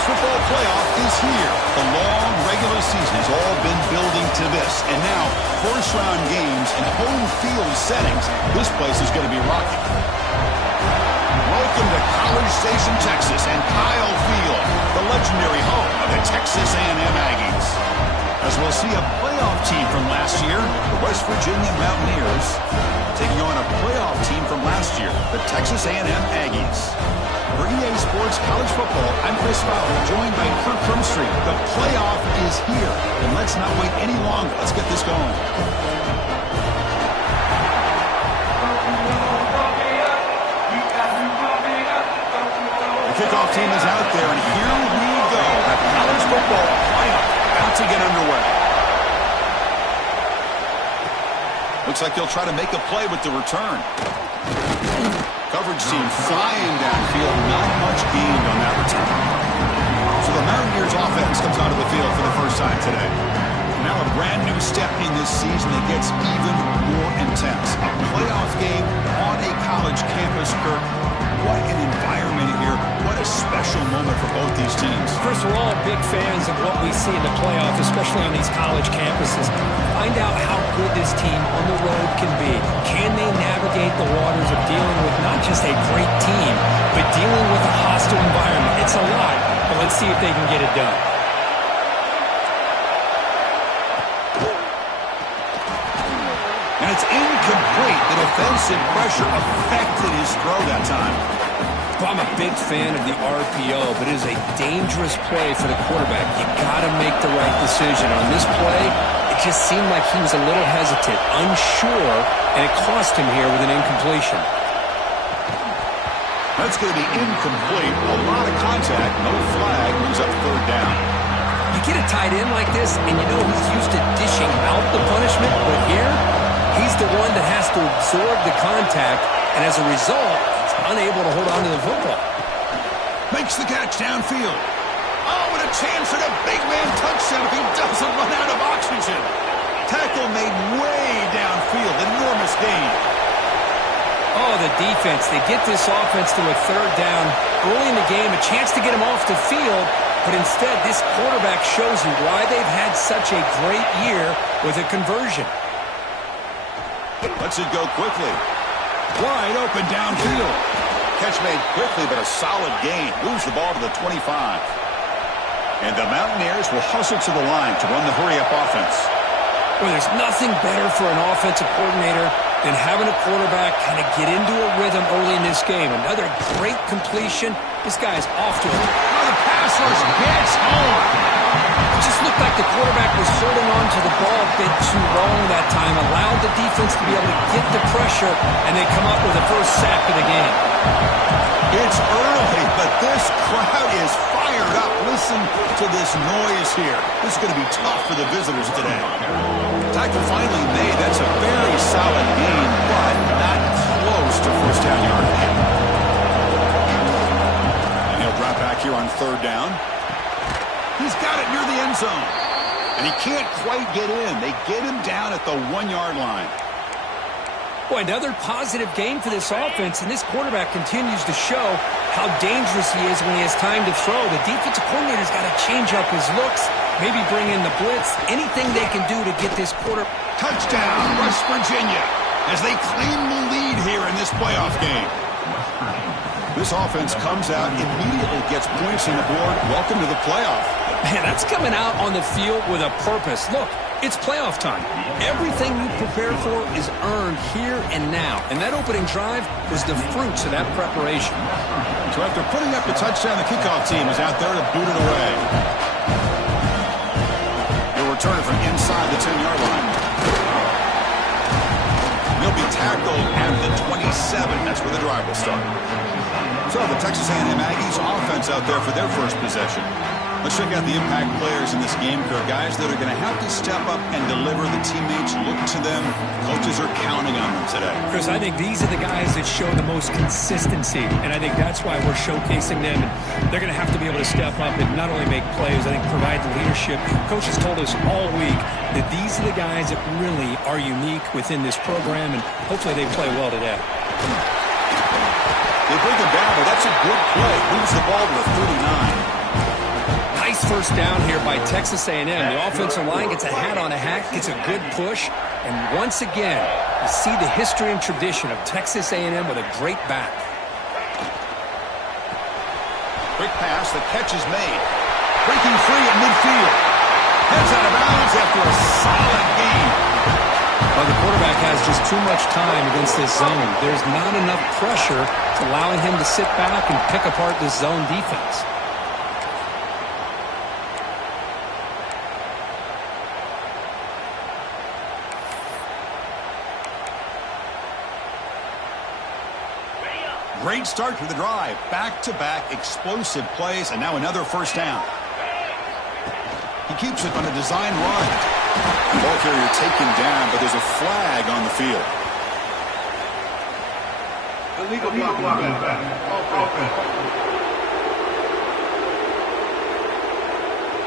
college football playoff is here. The long regular season has all been building to this. And now, first-round games in home field settings. This place is going to be rocking. Welcome to College Station, Texas, and Kyle Field, the legendary home of the Texas A&M Aggies. As we'll see a playoff team from last year, the West Virginia Mountaineers, taking on a playoff team from last year, the Texas A&M Aggies. For EA Sports College Football, I'm Chris Fowler, joined by Kirk Krumstreet. The playoff is here, and let's not wait any longer. Let's get this going. The kickoff team is out there, and here we go. The college football playoff about to get underway. Looks like they'll try to make a play with the return. Coverage team flying downfield, not much gained on that return. So the Mountaineers offense comes onto the field for the first time today. Now a brand new step in this season that gets even more intense. A playoff game on a college campus, Kirk. What an environment here. What a special moment for both these teams. First, we're all big fans of what we see in the playoffs, especially on these college campuses. Find out how good this team on the road can be. Can they navigate the waters of dealing with not just a great team, but dealing with a hostile environment? It's a lot, but let's see if they can get it done. And it's incomplete. The defensive pressure affected his throw that time. Well, I'm a big fan of the RPO, but it is a dangerous play for the quarterback. You got to make the right decision. On this play, it just seemed like he was a little hesitant, unsure, and it cost him here with an incompletion. That's going to be incomplete. A lot of contact, no flag, moves up third down. You get a tight end like this, and you know he's used to dishing out the punishment, but here, he's the one that has to absorb the contact, and as a result, he's unable to hold on to the football. Makes the catch downfield. Oh, and a chance at a big man touchdown if he doesn't run out of oxygen. Tackle made way downfield. Enormous gain. Oh, the defense. They get this offense to a third down early in the game, a chance to get him off the field, but instead this quarterback shows you why they've had such a great year with a conversion. Lets it go quickly. Wide open downfield. Catch made quickly, but a solid gain. Moves the ball to the 25. And the Mountaineers will hustle to the line to run the hurry-up offense. Well, there's nothing better for an offensive coordinator than having a quarterback kind of get into a rhythm early in this game. Another great completion. This guy is off to it. Oh, the pass rush gets home. It just looked like the quarterback was holding on to the ball a bit too long that time, allowed the defense to be able to get the pressure, and they come up with the first sack of the game. It's early, but this crowd is fired up. Listen to this noise here. This is going to be tough for the visitors today. Tackle finally made. That's a very solid gain, but not close to first down yardage. And he'll drop back here on third down. He's got it near the end zone. And he can't quite get in. They get him down at the 1-yard line. Boy, another positive game for this offense, and this quarterback continues to show how dangerous he is when he has time to throw. The defensive coordinator's got to change up his looks, maybe bring in the blitz, anything they can do to get this quarter. Touchdown, West Virginia, as they claim the lead here in this playoff game. This offense comes out, immediately gets points on the board. Welcome to the playoff. Man, that's coming out on the field with a purpose. Look, it's playoff time. Everything you prepare for is earned here and now. And that opening drive was the fruits of that preparation. So after putting up the touchdown, the kickoff team is out there to boot it away. He'll return it from inside the 10-yard line. He'll be tackled at the 27. That's where the drive will start. So the Texas A&M Aggies offense out there for their first possession. Let's check out the impact players in this game, Kirk. Guys that are going to have to step up and deliver. The teammates look to them. Coaches are counting on them today. Chris, I think these are the guys that show the most consistency, and I think that's why we're showcasing them. And they're going to have to be able to step up and not only make plays, I think provide the leadership. Coaches told us all week that these are the guys that really are unique within this program, and hopefully they play well today. They bring him down, but that's a good play. Moves the ball to the 39. Nice first down here by Texas A&M. The offensive line gets a hat on a hat, gets a good push, and once again, you see the history and tradition of Texas A&M with a great back. Quick pass, the catch is made. Breaking free at midfield. Heads out of bounds after a solid gain. Well, the quarterback has just too much time against this zone. There's not enough pressure to allowing him to sit back and pick apart this zone defense. Great start to the drive. Back-to-back explosive plays, and now another first down. He keeps it on a design run. Ball carrier taken down, but there's a flag on the field. Illegal block.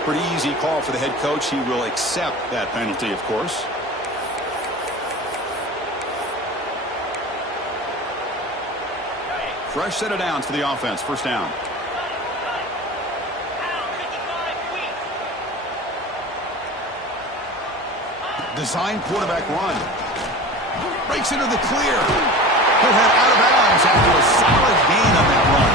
Pretty easy call for the head coach. He will accept that penalty, of course. Fresh set of downs for the offense. First down. Design quarterback run. Breaks into the clear. He'll head out of bounds after a solid gain on that run.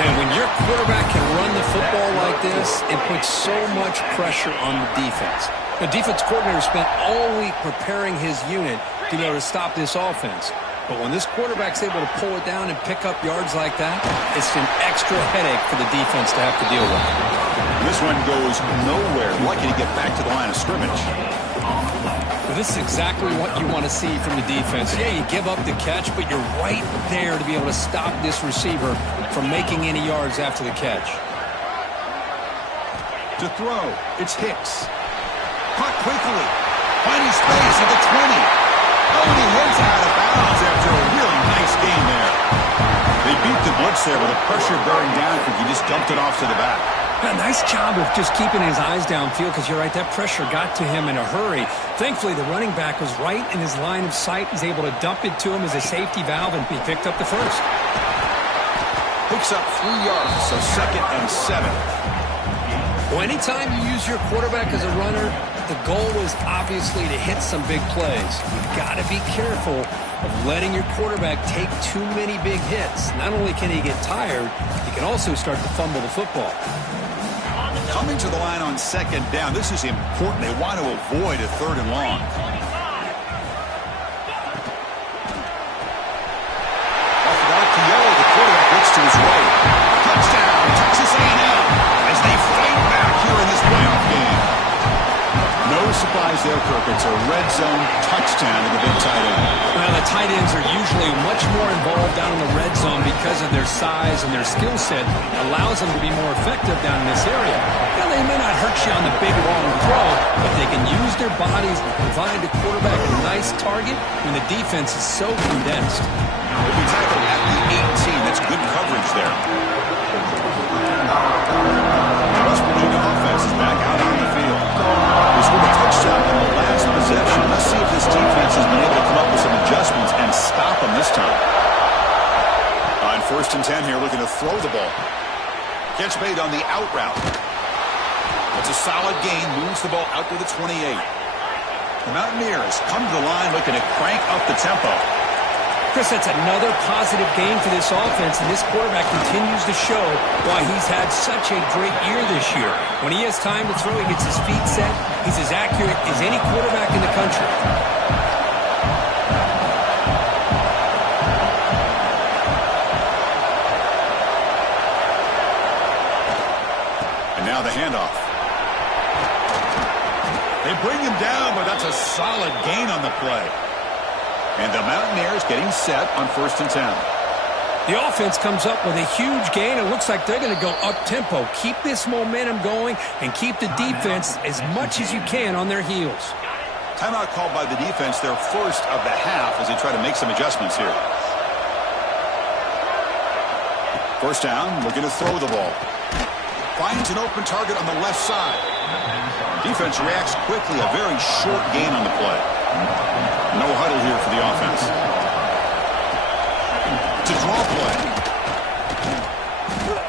Man, when your quarterback can run the football like this, it puts so much pressure on the defense. The defense coordinator spent all week preparing his unit to be able to stop this offense. But when this quarterback's able to pull it down and pick up yards like that, it's an extra headache for the defense to have to deal with. This one goes nowhere. Lucky to get back to the line of scrimmage. Well, this is exactly what you want to see from the defense. Yeah, you give up the catch, but you're right there to be able to stop this receiver from making any yards after the catch. To throw, it's Hicks. Caught quickly. Finding space at the 20. Oh, and he heads out of bounds after a really nice gain there. They beat the blitz there with the pressure bearing down because he just dumped it off to the back. A nice job of just keeping his eyes downfield because you're right, that pressure got to him in a hurry. Thankfully, the running back was right in his line of sight. He's able to dump it to him as a safety valve, and he picked up the first. Picks up 3 yards, so 2nd and 7. Well, anytime you use your quarterback as a runner, the goal is obviously to hit some big plays. You've got to be careful of letting your quarterback take too many big hits. Not only can he get tired, he can also start to fumble the football. Coming to the line on 2nd down, this is important. They want to avoid a 3rd and long. Off the back, Keogh, the quarterback looks to his right. Touchdown, Texas A&M, as they fight back here in this playoff game. No surprise there, Kirk. It's a red zone touchdown to the big tight end. Well, the tight ends are usually much more involved down in the red zone because of their size and their skill set. Allows them to be more effective down in this area. Now, they may not hurt you on the big long throw, but they can use their bodies to provide the quarterback a nice target when the defense is so condensed. They'll be tackled at the 18. That's good coverage there. The West Virginia offense is back out on the field. They scored a touchdown in the last possession. Let's see if this defense has been able to come up with some adjustments and stop them this time. On 1st and 10 here, looking to throw the ball. Catch made on the out route. It's a solid gain, moves the ball out to the 28. The Mountaineers come to the line looking to crank up the tempo. Chris, that's another positive game for this offense, and this quarterback continues to show why he's had such a great year this year. When he has time to throw, he gets his feet set. He's as accurate as any quarterback in the country. And now the handoff. They bring him down, but that's a solid gain on the play. And the Mountaineers getting set on 1st and 10. The offense comes up with a huge gain. It looks like they're going to go up-tempo. Keep this momentum going and keep the defense as much as you can on their heels. Timeout called by the defense, their first of the half, as they try to make some adjustments here. First down, looking to throw the ball. Finds an open target on the left side. Defense reacts quickly, a very short gain on the play. No huddle here for the offense. It's a draw play.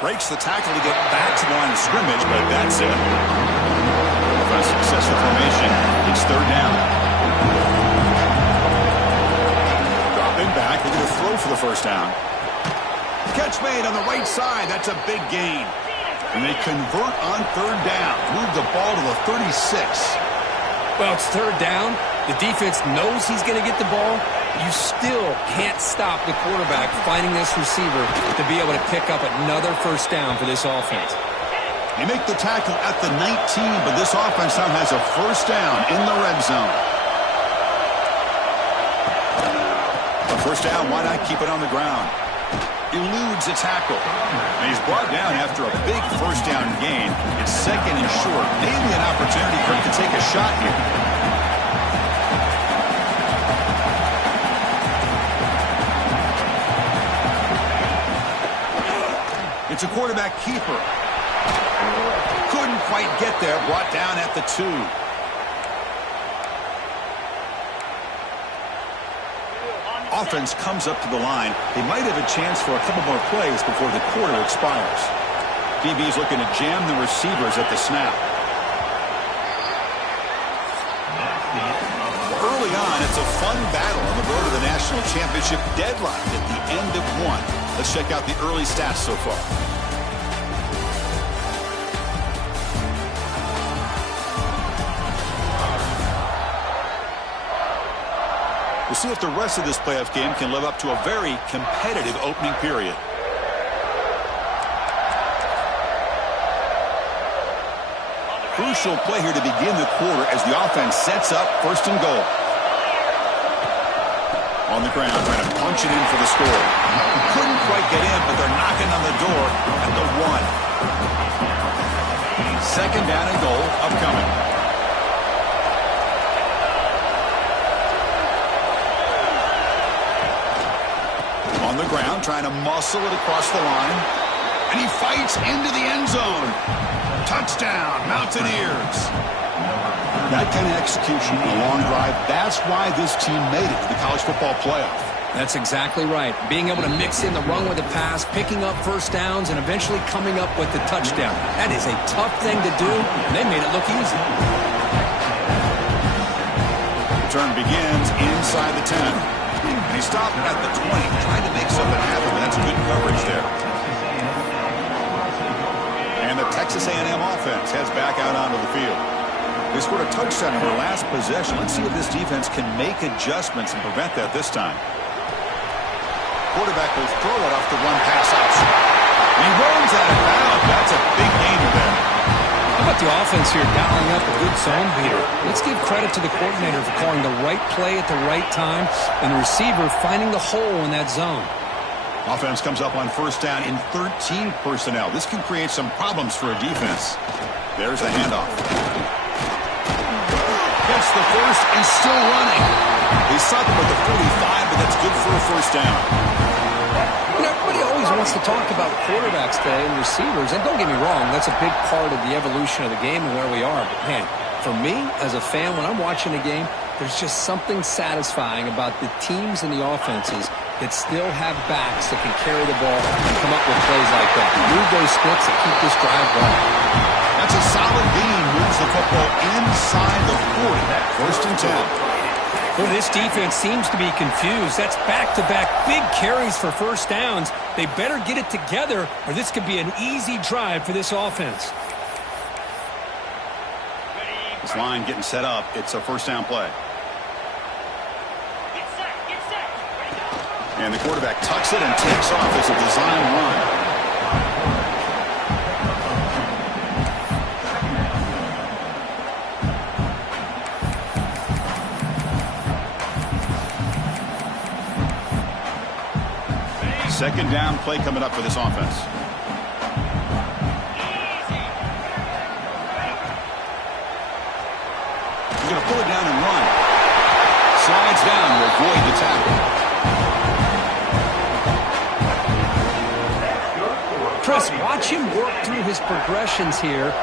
Breaks the tackle to get back to the line of scrimmage, but that's it. For a successful formation, it's third down. Dropping back, looking to throw for the first down. Catch made on the right side. That's a big gain. And they convert on third down. Move the ball to the 36. Well, it's third down. The defense knows he's going to get the ball. You still can't stop the quarterback finding this receiver to be able to pick up another first down for this offense. They make the tackle at the 19, but this offense now has a first down in the red zone. A first down, why not keep it on the ground? Eludes a tackle. And he's brought down after a big first down gain. It's second and short. Maybe an opportunity for him to take a shot here. It's a quarterback keeper. Couldn't quite get there. Brought down at the 2. Offense comes up to the line. They might have a chance for a couple more plays before the quarter expires. DB's looking to jam the receivers at the snap. Early on, it's a fun battle on the road to the national championship, deadlocked at the end of one. Let's check out the early stats so far. We'll see if the rest of this playoff game can live up to a very competitive opening period. Crucial play here to begin the quarter as the offense sets up first and goal. On the ground, trying to punch it in for the score. Couldn't quite get in, but they're knocking on the door at the 1. Second down and goal upcoming. On the ground, trying to muscle it across the line. And he fights into the end zone. Touchdown, Mountaineers. That kind of execution, a long drive, that's why this team made it to the college football playoff. That's exactly right. Being able to mix in the run with the pass, picking up first downs, and eventually coming up with the touchdown. That is a tough thing to do, and they made it look easy. Return begins inside the 10. And he stopped at the 20, trying to make something happen. That's good coverage there. And the Texas A&M offense heads back out onto the field. They scored a touchdown in their last possession. Let's see if this defense can make adjustments and prevent that this time. Quarterback will throw it off the one pass option. He runs out of bounds. That's a big gainer there. How about the offense here dialing up a good zone beater? Let's give credit to the coordinator for calling the right play at the right time and the receiver finding the hole in that zone. Offense comes up on first down in 13 personnel. This can create some problems for a defense. There's the handoff. Gets the first and still running. He stopped him at the 45, but that's good for a first down. You know, everybody always wants to talk about quarterbacks today and receivers, and don't get me wrong, that's a big part of the evolution of the game and where we are. But, man, for me, as a fan, when I'm watching a game, there's just something satisfying about the teams and the offenses that still have backs that can carry the ball and come up with plays like that. Move those sticks and keep this drive going. That's a solid gain. Moves the football inside the 40. First and 10. Well, this defense seems to be confused. That's back-to-back big carries for first downs. They better get it together, or this could be an easy drive for this offense. This line getting set up. It's a first down play. And the quarterback tucks it and takes off as a design run. Second down play coming up for this offense. He's going to pull it down and run. Slides down to avoid the tackle. Chris, watch him work through his progressions here.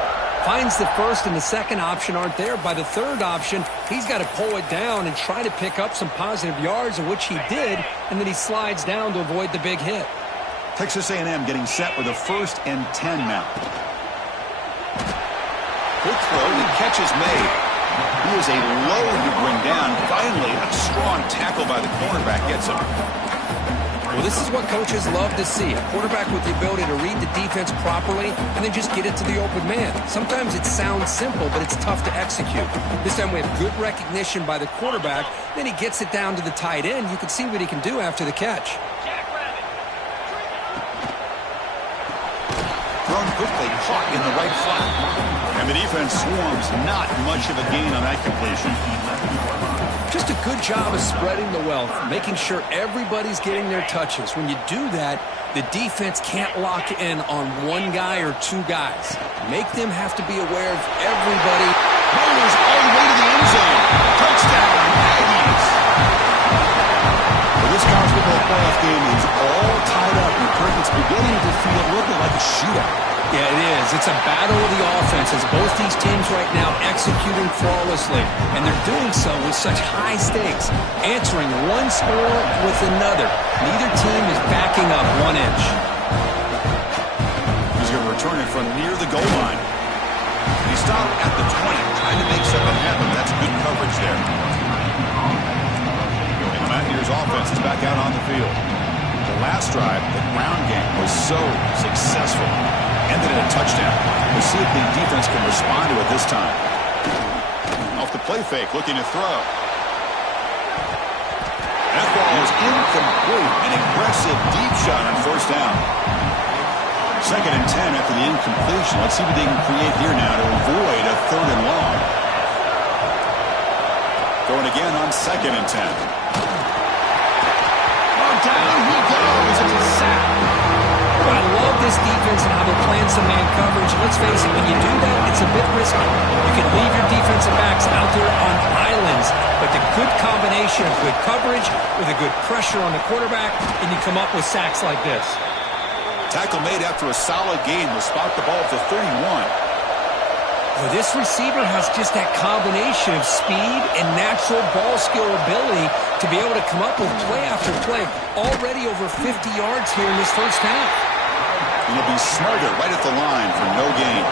Finds the first and the second option aren't there. By the third option, he's got to pull it down and try to pick up some positive yards, of which he did, and then he slides down to avoid the big hit. Texas A&M getting set with a 1st and 10 now. Good throw. The catch is made. He is a load to bring down. Finally, a strong tackle by the cornerback gets him. Well, this is what coaches love to see. A quarterback with the ability to read the defense properly and then just get it to the open man. Sometimes it sounds simple, but it's tough to execute. This time we have good recognition by the quarterback. Then he gets it down to the tight end. You can see what he can do after the catch. Thrown quickly, caught in the right flat. And the defense swarms. Not much of a gain on that completion. Just a good job of spreading the wealth, making sure everybody's getting their touches. When you do that, the defense can't lock in on one guy or two guys. Make them have to be aware of everybody. Rolls all the way to the end zone. Touchdown, Aggies. Well, this college football playoff game is all tied up, and Kirk, it's beginning to feel a little bit like a shootout. Yeah, it is. It's a battle of the offenses. Both these teams right now executing flawlessly, and they're doing so with such high stakes, answering one score with another. Neither team is backing up 1 inch. He's going to return it from near the goal line. He stopped at the 20, trying to make something happen. That's good coverage there. And the Mountaineers offense is back out on the field. The last drive, the ground game, was so successful. Ended in a touchdown. We'll see if the defense can respond to it this time. Off the play fake, looking to throw. That ball is incomplete. An aggressive deep shot on 1st down. 2nd and 10 after the incompletion. Let's see what they can create here now to avoid a 3rd and long. Going again on 2nd and 10. Oh, down he goes. It's a sack. I love this defense and how they're playing some man coverage. Let's face it, when you do that, it's a bit risky. You can leave your defensive backs out there on islands, but the good combination of good coverage with a good pressure on the quarterback, and you come up with sacks like this. Tackle made after a solid gain will spot the ball at the 31. Well, this receiver has just that combination of speed and natural ball skill ability to be able to come up with play after play. Already over 50 yards here in this 1st half. And he'll be smarter right at the line for no gain.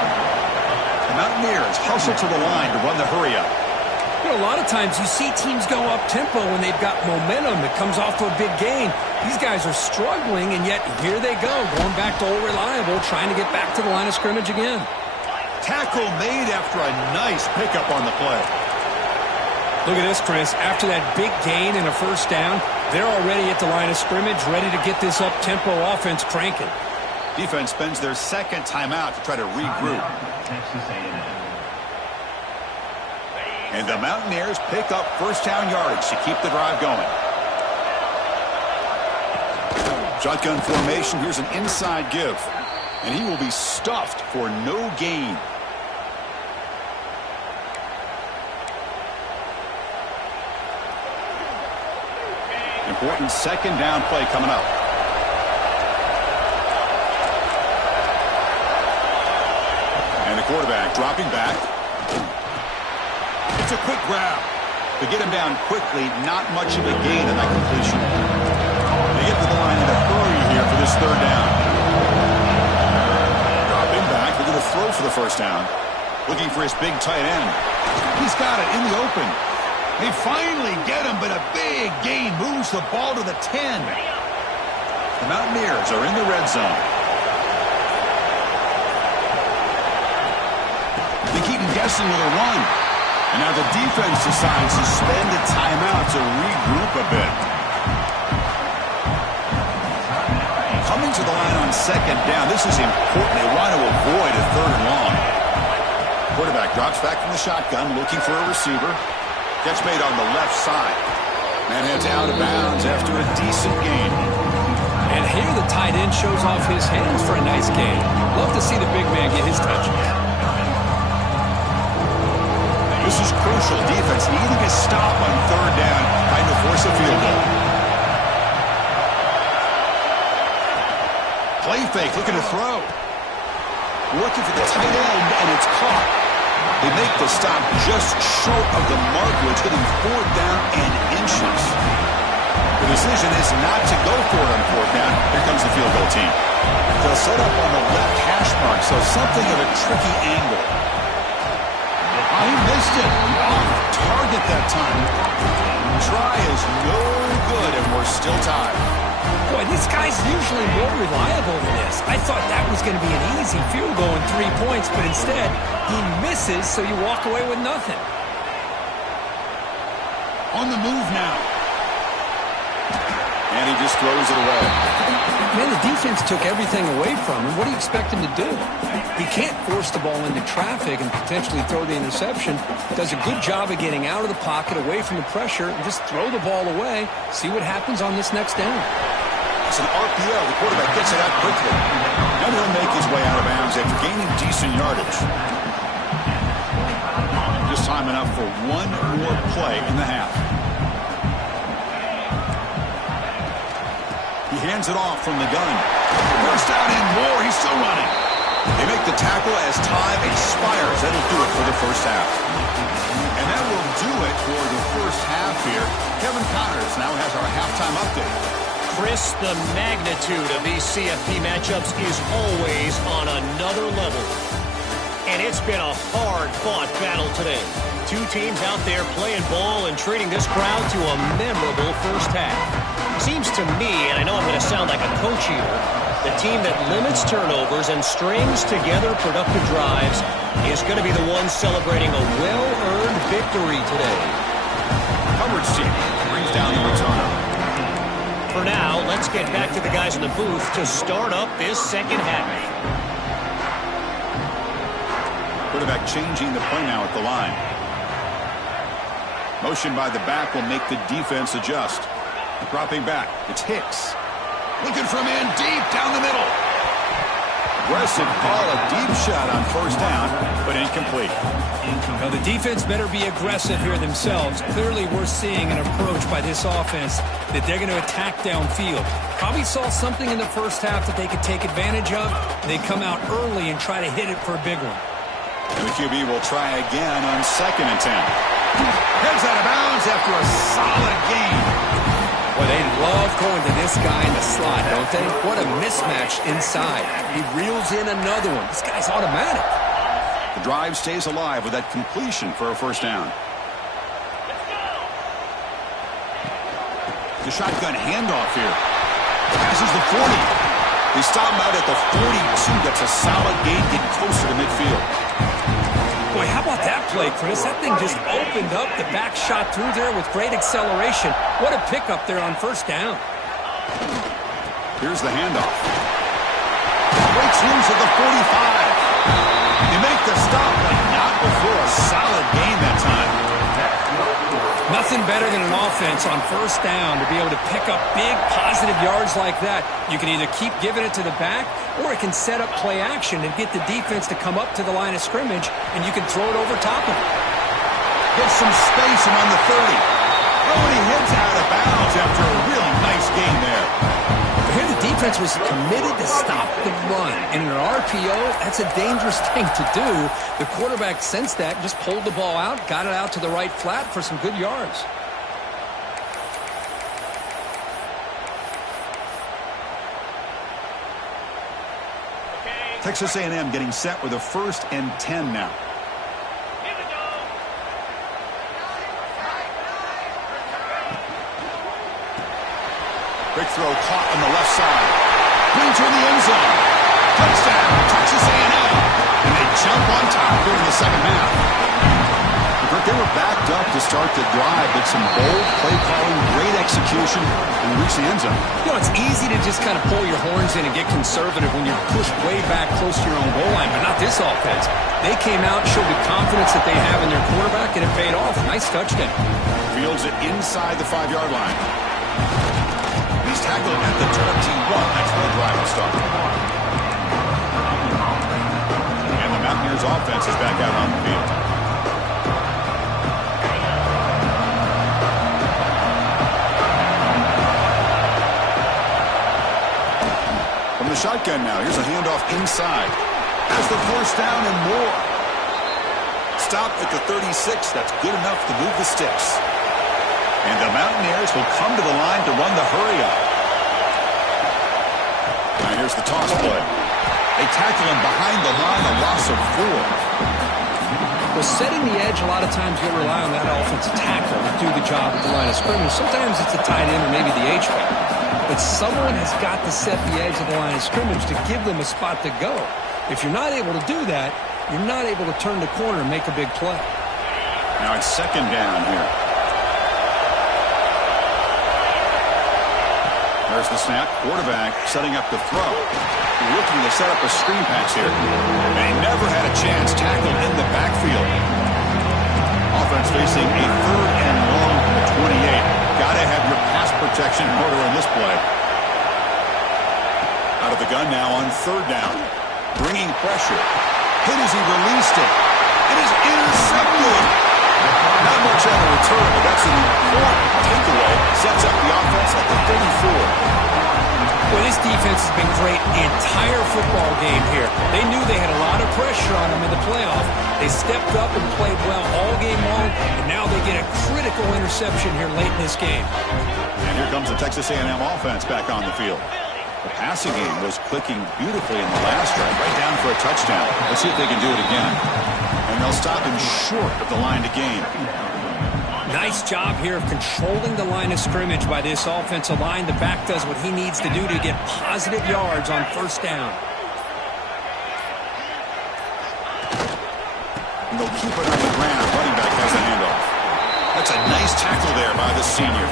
The Mountaineers hustle to the line to run the hurry up. You know, a lot of times you see teams go up-tempo when they've got momentum that comes off of a big gain. These guys are struggling, and yet here they go, going back to old reliable, trying to get back to the line of scrimmage again. Tackle made after a nice pickup on the play. Look at this, Chris. After that big gain and a 1st down, they're already at the line of scrimmage, ready to get this up-tempo offense cranking. Defense spends their 2nd timeout to try to regroup. And the Mountaineers pick up 1st down yardage to keep the drive going. Shotgun formation. Here's an inside give. And he will be stuffed for no gain. Important 2nd down play coming up. And the quarterback dropping back. It's a quick grab. To get him down quickly, not much of a gain in that completion. They get to the line in a hurry here for this 3rd down. Dropping back, looking to throw for the 1st down. Looking for his big tight end. He's got it in the open. They finally get him, but a big gain moves the ball to the 10. The Mountaineers are in the red zone. They keep him guessing with a run. And now the defense decides to spend a timeout to regroup a bit. Coming to the line on 2nd down. This is important. They want to avoid a 3rd and long. Quarterback drops back from the shotgun, looking for a receiver. Catch made on the left side. Man heads out of bounds after a decent gain. And here the tight end shows off his hands for a nice gain. Love to see the big man get his touches. This is crucial. Defense needing a stop on 3rd down, trying to force a field goal. Play fake, looking to throw. Looking for the tight end, and it's caught. They make the stop just short of the mark, where it's getting 4th down and inches. The decision is not to go for it on fourth down. Here comes the field goal team. They'll set up on the left hash mark, so something of a tricky angle. Oh, he missed it. Off target that time. Try is no good, and we're still tied. Boy, this guy's usually more reliable than this. I thought that was going to be an easy field goal and 3 points, but instead, he misses, so you walk away with nothing. On the move now. And he just throws it away. Man, the defense took everything away from him. What do you expect him to do? He can't force the ball into traffic and potentially throw the interception. Does a good job of getting out of the pocket, away from the pressure, and just throw the ball away. See what happens on this next down. It's an RPO. The quarterback gets it out quickly. And he'll make his way out of bounds after gaining decent yardage. Just time enough for one more play in the half. He hands it off from the gun. First down and more. He's still running. They make the tackle as time expires. That'll do it for the first half. And that will do it for the first half here. Kevin Connors now has our halftime update. Chris, the magnitude of these CFP matchups is always on another level. And it's been a hard-fought battle today. Two teams out there playing ball and treating this crowd to a memorable first half. Seems to me, and I know I'm going to sound like a coach here, the team that limits turnovers and strings together productive drives is going to be the one celebrating a well-earned victory today. Coverage team brings down the returner. For now, let's get back to the guys in the booth to start up this second half. Quarterback changing the play now at the line. Motion by the back will make the defense adjust. Dropping back, it's Hicks. Looking from in deep down the middle. Aggressive call, a deep shot on first down, but incomplete. Now, the defense better be aggressive here themselves. Clearly, we're seeing an approach by this offense that they're going to attack downfield. Probably saw something in the first half that they could take advantage of. They come out early and try to hit it for a big one. And the QB will try again on 2nd and 10. Heads out of bounds after a solid gain. Well, they love going to this guy in the slot, don't they? What a mismatch inside. He reels in another one. This guy's automatic. The drive stays alive with that completion for a first down. The shotgun handoff here. Passes the 40. They stop him out at the 42. That's a solid gain, getting closer to midfield. Boy, how about that play, Chris? That thing just opened up. The back shot through there with great acceleration. What a pickup there on first down. Here's the handoff. Breaks loose at the 45. They make the stop, but not before a solid gain that time. Nothing better than an offense on first down to be able to pick up big positive yards like that. You can either keep giving it to the back, or it can set up play action and get the defense to come up to the line of scrimmage, and you can throw it over top of it. Gets some space and on the 30. Oh, and he heads out of bounds after a really nice gain there. Here the defense was committed to stop the run. And in an RPO, that's a dangerous thing to do. The quarterback sensed that, just pulled the ball out, got it out to the right flat for some good yards. Texas A&M getting set with a 1st and 10 now. Quick throw caught on the left side. Clean to the end zone. Touchdown, Texas A&M. And they jump on top here in the second half. They were backed up to start the drive, but some bold play calling, great execution, and reach the end zone. You know, it's easy to just kind of pull your horns in and get conservative when you're pushed way back close to your own goal line, but not this offense. They came out, showed the confidence that they have in their quarterback, and it paid off. Nice touchdown. Fields it inside the 5-yard line. He's tackled at the 21. That's where the drive will start. And the Mountaineers offense is back out on the field. From the shotgun now, here's a handoff inside. Has the first down and more. Stop at the 36. That's good enough to move the sticks. And the Mountaineers will come to the line to run the hurry-up. Now here's the toss play. They tackle him behind the line, a loss of 4. Well, setting the edge, a lot of times you'll rely on that offensive tackle to do the job at the line of scrimmage. Sometimes it's a tight end or maybe the H-back. But someone has got to set the edge of the line of scrimmage to give them a spot to go. If you're not able to do that, you're not able to turn the corner and make a big play. Now it's second down here. There's the snap. Quarterback setting up the throw. Looking to set up a screen pass here. And he never had a chance. Tackled in the backfield. Offense facing a 3rd and long from the 28. Got to have your pass protection in order in this play. Out of the gun now on 3rd down. Bringing pressure. Hit as he released it. It is intercepted. Not much on the return, but that's an important takeaway. Sets up the offense at the 34. Well, this defense has been great the entire football game here. They knew they had a lot of pressure on them in the playoff. They stepped up and played well all game long, and now they get a critical interception here late in this game. And here comes the Texas A&M offense back on the field. The passing game was clicking beautifully in the last drive, right down for a touchdown. Let's see if they can do it again. And they'll stop him short of the line to gain. Nice job here of controlling the line of scrimmage by this offensive line. The back does what he needs to do to get positive yards on 1st down. And they'll keep it on the ground. Running back has a handoff. That's a nice tackle there by the senior.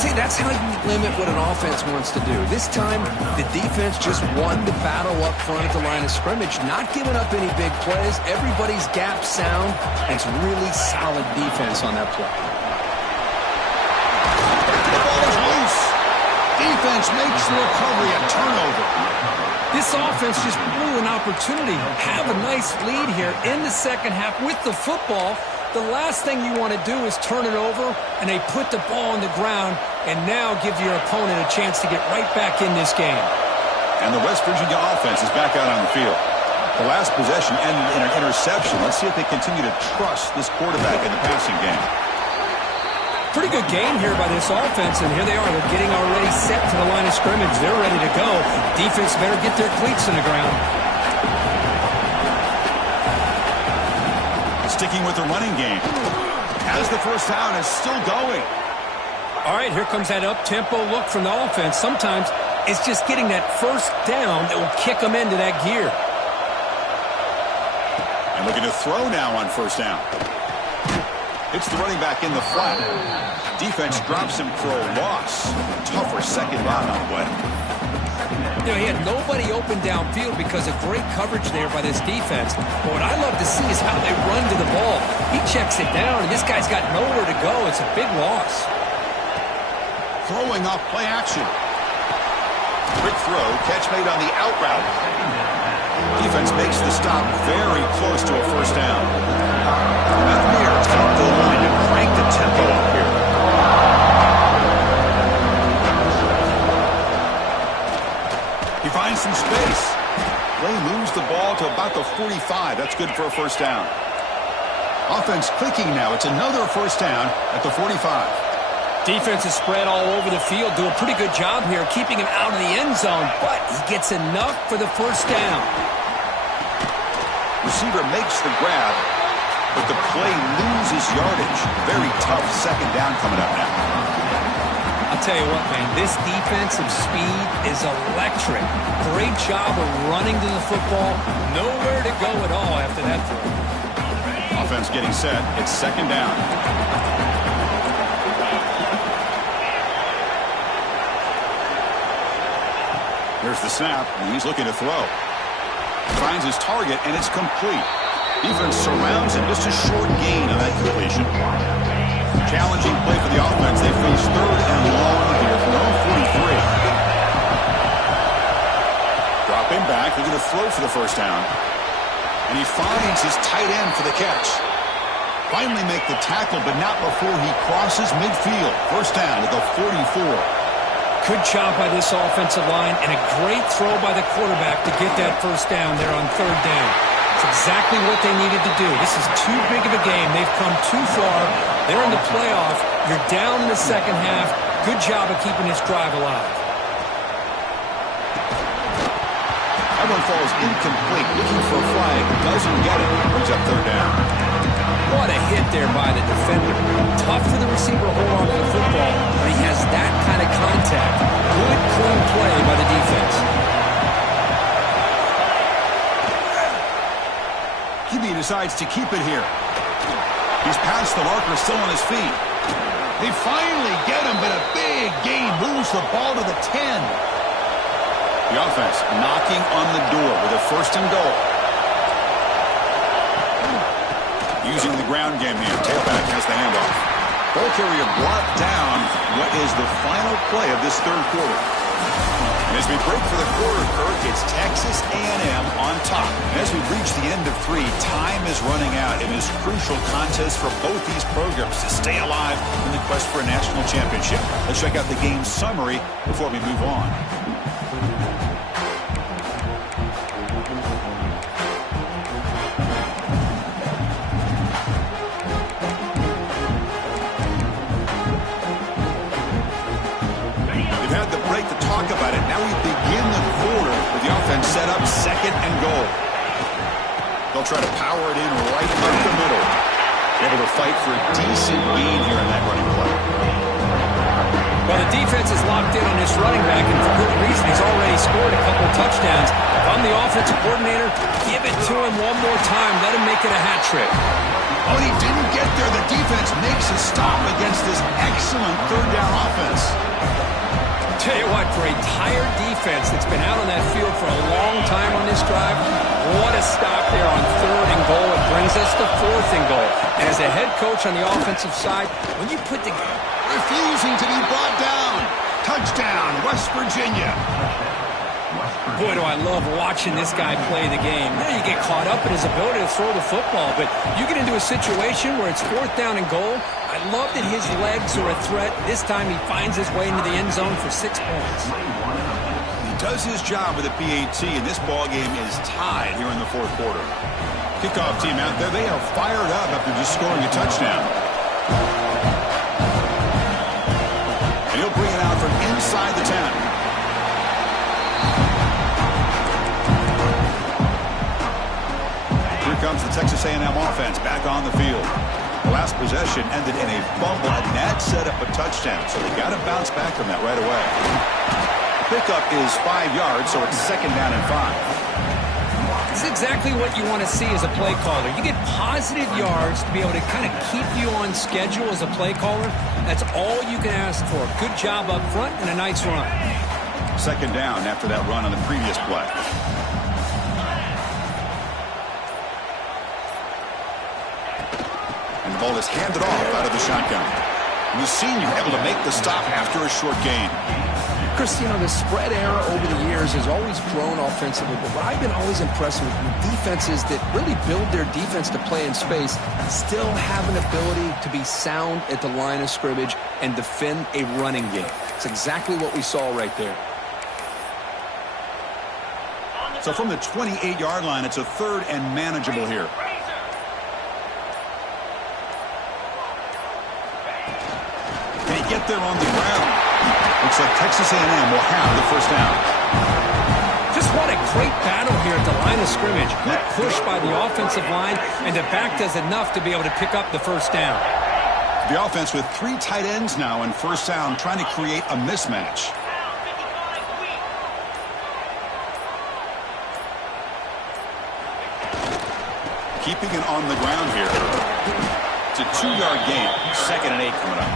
See, that's how you limit what an offense wants to do. This time, the defense just won the battle up front at the line of scrimmage, not giving up any big plays. Everybody's gap sound, and it's really solid defense on that play. The ball is loose. Defense makes the recovery a turnover. This offense just blew an opportunity. Have a nice lead here in the second half with the football. The last thing you want to do is turn it over, and they put the ball on the ground and now give your opponent a chance to get right back in this game. And the West Virginia offense is back out on the field. The last possession ended in an interception. Let's see if they continue to trust this quarterback in the passing game. Pretty good game here by this offense, and here they are. They're getting already set to the line of scrimmage. They're ready to go. Defense better get their cleats in the ground. Sticking with the running game. As the first down is still going. All right, here comes that up-tempo look from the offense. Sometimes it's just getting that first down that will kick them into that gear. And looking to throw now on 1st down. It's the running back in the flat. Defense drops him for a loss. Tougher 2nd down on the way. You know, he had nobody open downfield because of great coverage there by this defense. But what I love to see is how they run to the ball. He checks it down, and this guy's got nowhere to go. It's a big loss. Throwing off play action. Quick throw, catch made on the out route. Defense makes the stop very close to a 1st down. Mountaineers come to the line and crank the tempo up here. He finds some space. They moves the ball to about the 45. That's good for a 1st down. Offense clicking now. It's another 1st down at the 45. Defense is spread all over the field. Do a pretty good job here keeping him out of the end zone, but he gets enough for the 1st down. Receiver makes the grab, but the play loses yardage. Very tough 2nd down coming up now. I'll tell you what, man, this defensive speed is electric. Great job of running to the football. Nowhere to go at all after that throw. Offense getting set. It's 2nd down. Here's the snap, and he's looking to throw. Finds his target, and it's complete. Defense surrounds him. Just a short gain on that completion. Challenging play for the offense. They face 3rd and long here from their own 43. Dropping back, looking to throw for the 1st down. And he finds his tight end for the catch. Finally make the tackle, but not before he crosses midfield. 1st down at the 44. Good job by this offensive line and a great throw by the quarterback to get that 1st down there on 3rd down. That's exactly what they needed to do. This is too big of a game. They've come too far. They're in the playoff. You're down in the second half. Good job of keeping this drive alive. That one falls incomplete. Looking for a flag. Doesn't get it. Brings up third down. What a hit there by the defender. Tough for the receiver to hold on to the football, but he has that kind of contact. Good, clean play by the defense. QB decides to keep it here. He's past the marker, still on his feet. They finally get him, but a big gain moves the ball to the 10. The offense knocking on the door with a first and goal. Using the ground game here. Tailback has the handoff. Ball carrier brought down. What is the final play of this third quarter? And as we break for the quarter, Kirk, it's Texas A&M on top. And as we reach the end of 3, time is running out in this crucial contest for both these programs to stay alive in the quest for a national championship. Let's check out the game summary before we move on. About it. Now we begin the quarter with the offense set up second and goal. They'll try to power it in right up the middle. Able to fight for a decent gain here in that running play. Well, the defense is locked in on this running back, and for good reason. He's already scored a couple touchdowns. If I'm the offensive coordinator, give it to him one more time. Let him make it a hat trick. Oh, and he didn't get there. The defense makes a stop against this excellent third down offense. Tell you what, for a tired defense that's been out on that field for a long time on this drive, what a stop there on third and goal. It brings us to fourth and goal. And as a head coach on the offensive side, when you put the... Refusing to be brought down. Touchdown, West Virginia. Boy, do I love watching this guy play the game. You get caught up in his ability to throw the football, but you get into a situation where it's fourth down and goal. I love that his legs are a threat. This time he finds his way into the end zone for 6 points. He does his job with a PAT, and this ball game is tied here in the fourth quarter. Kickoff team out there. They are fired up after just scoring a touchdown. And he'll bring it out from inside the 10. Comes the Texas A&M offense back on the field. The last possession ended in a fumble, and that set up a touchdown, so they got to bounce back from that right away. Pickup is 5 yards, so it's second down and 5. It's exactly what you want to see as a play caller. You get positive yards to be able to kind of keep you on schedule as a play caller. That's all you can ask for. Good job up front and a nice run. Second down after that run on the previous play. The ball is handed off out of the shotgun. And the senior able to make the stop after a short gain. Chris, you know, the spread era over the years has always grown offensively, but what I've been always impressed with defenses that really build their defense to play in space still have an ability to be sound at the line of scrimmage and defend a running game. It's exactly what we saw right there. So from the 28-yard line, it's a third and manageable here. Get there on the ground. Looks like Texas A&M will have the first down. Just what a great battle here at the line of scrimmage. Good push by the offensive line, and the back does enough to be able to pick up the first down. The offense with 3 tight ends now in first down, trying to create a mismatch. Keeping it on the ground here. It's a 2-yard gain. Second and 8 coming up.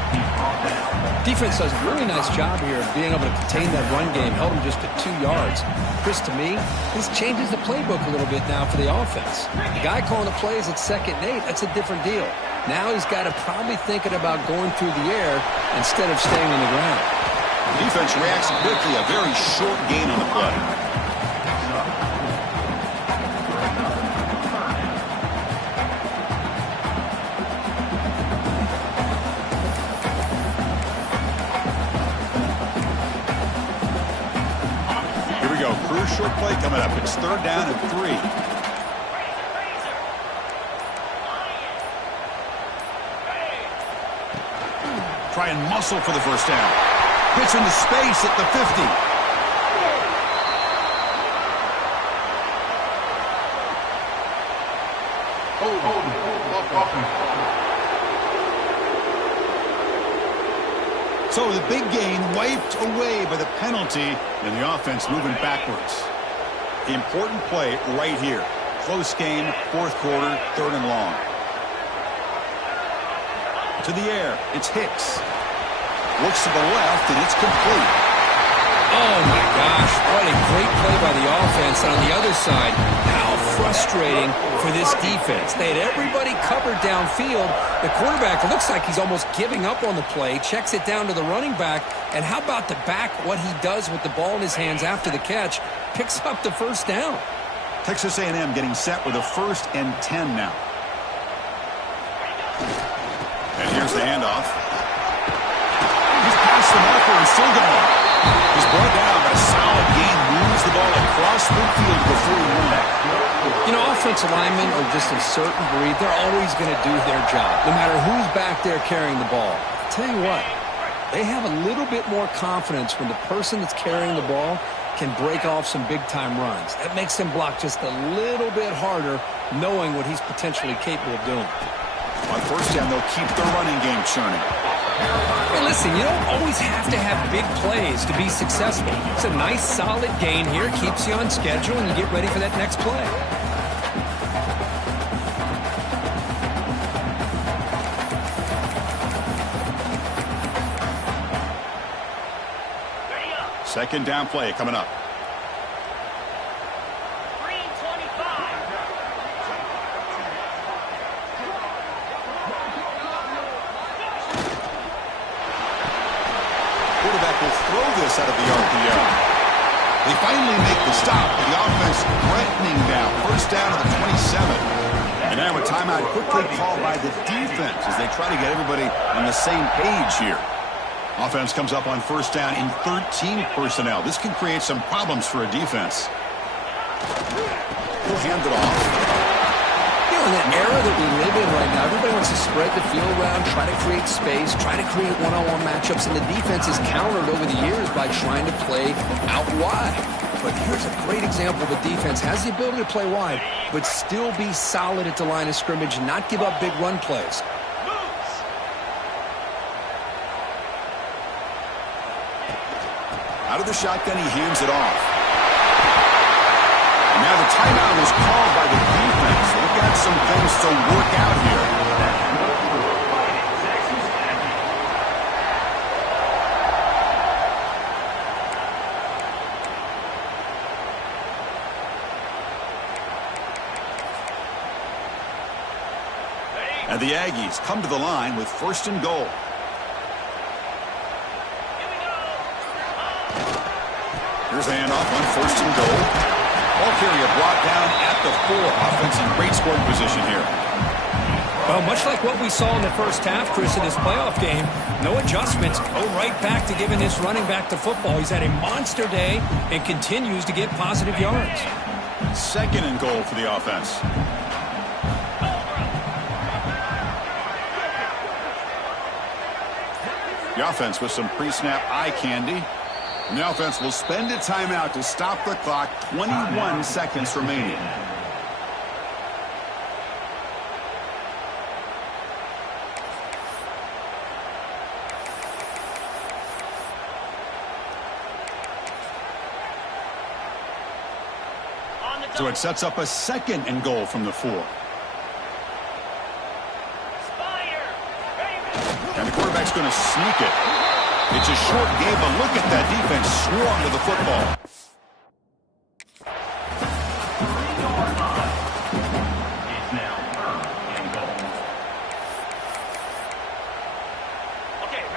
Defense does a really nice job here of being able to contain that run game. Held him just at 2 yards. Chris, to me, this changes the playbook a little bit now for the offense. The guy calling the plays at second and 8, that's a different deal. Now he's got to probably thinking about going through the air instead of staying on the ground. The defense reacts quickly. A very short gain on the play. Short play coming up. It's third down and 3. try and muscle for the first down. Pitch into space at the 50. So the big gain wiped away by the penalty, and the offense moving backwards. Important play right here. Close game, fourth quarter, 3rd and long. To the air, it's Hicks. Looks to the left, and it's complete. Oh, my gosh. What a great play by the offense. And on the other side, how frustrating for this defense. They had everybody covered downfield. The quarterback looks like he's almost giving up on the play, checks it down to the running back. And how about the back, what he does with the ball in his hands after the catch, picks up the first down. Texas A&M getting set with a 1st and 10 now. And here's the handoff. He's past the marker and still going. He's brought down, but a solid gain moves the ball across midfield before he won that. You know, offensive linemen are just a certain breed. They're always going to do their job, no matter who's back there carrying the ball. I'll tell you what, they have a little bit more confidence when the person that's carrying the ball can break off some big-time runs. That makes them block just a little bit harder, knowing what he's potentially capable of doing. On first down, they'll keep their running game churning. Hey, listen, you don't always have to have big plays to be successful. It's a nice, solid gain here. Keeps you on schedule, and you get ready for that next play. Second down play coming up. Quarterback will throw this out of the RPO. They finally make the stop. The offense threatening now. First down to the 27. And now a timeout quickly called by the defense as they try to get everybody on the same page here. Offense comes up on first down in 13 personnel. This can create some problems for a defense. He'll hand it off. In the era that we live in right now, everybody wants to spread the field around, try to create space, try to create one-on-one matchups, and the defense is countered over the years by trying to play out wide. But here's a great example of a defense has the ability to play wide, but still be solid at the line of scrimmage and not give up big run plays. Out of the shotgun, he hands it off. And now the timeout is called by the defense. They've got some things to work out here. And the Aggies come to the line with 1st and goal. Here's a handoff on 1st and goal. Ball carrier brought down at the 4. Offense in great scoring position here. Well, much like what we saw in the first half, Chris, in this playoff game, no adjustments. Go right back to giving this running back the football. He's had a monster day and continues to get positive yards. 2nd and goal for the offense. The offense with some pre-snap eye candy. And the offense will spend a timeout to stop the clock. 21 seconds remaining. So it sets up a 2nd and goal from the 4. And the quarterback's going to sneak it. It's a short game, but look at that defense swarm to the football.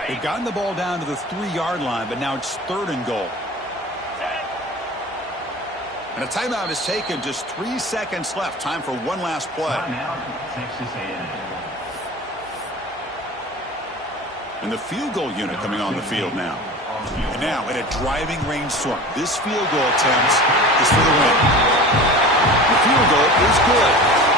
They've gotten the ball down to the 3-yard line, but now it's 3rd and goal. And a timeout is taken. Just 3 seconds left. Time for one last play. And the field goal unit coming on the field now. And now in a driving rainstorm, this field goal attempt is for the win. The field goal is good.